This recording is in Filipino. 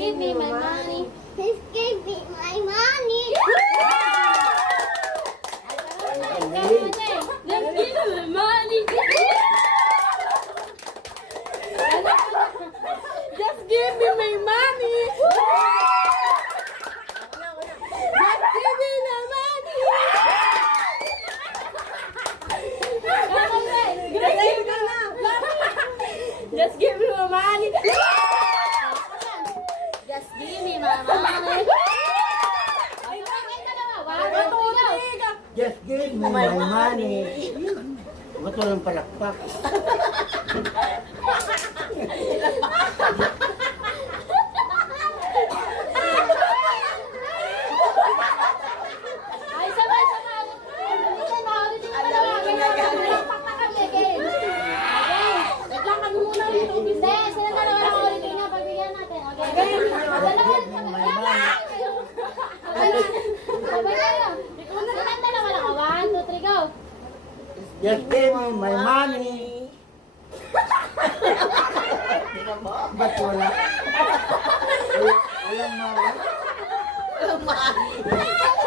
give me my money. Please give me my money. Just give me my money. Just give me my money. Just give me the money. Just give me my money. Just give me my money. Just give me my money. Ba't walang palakpak? Ay, sabay. Ulitin mo dalawa. Pakpak kami again. Wait lang kami muna. Hindi, sila dalawa lang ulitin nga. Pagbigyan natin. Okay. Dalawa ulit kami. Sabay kayo. Silang dalawa lang. 1, 2, 3, go. Just give me my money. Ba't wala? Walang mali. Money.